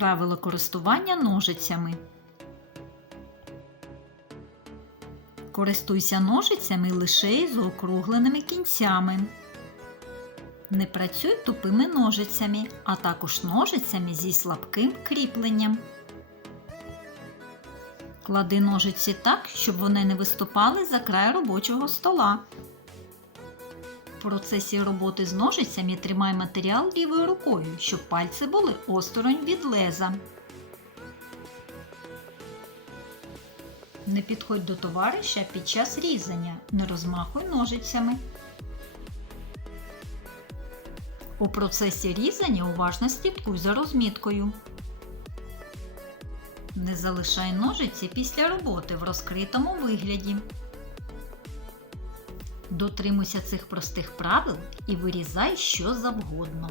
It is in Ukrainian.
Правила користування ножицями. Користуйся ножицями лише з округленими кінцями. Не працюй тупими ножицями, а також ножицями зі слабким кріпленням. Клади ножиці так, щоб вони не виступали за край робочого стола. В процесі роботи з ножицями тримай матеріал лівою рукою, щоб пальці були осторонь від леза. Не підходь до товариша під час різання, не розмахуй ножицями. У процесі різання уважно слідкуй за розміткою. Не залишай ножиці після роботи в розкритому вигляді. Дотримуйся цих простих правил і вирізай що завгодно.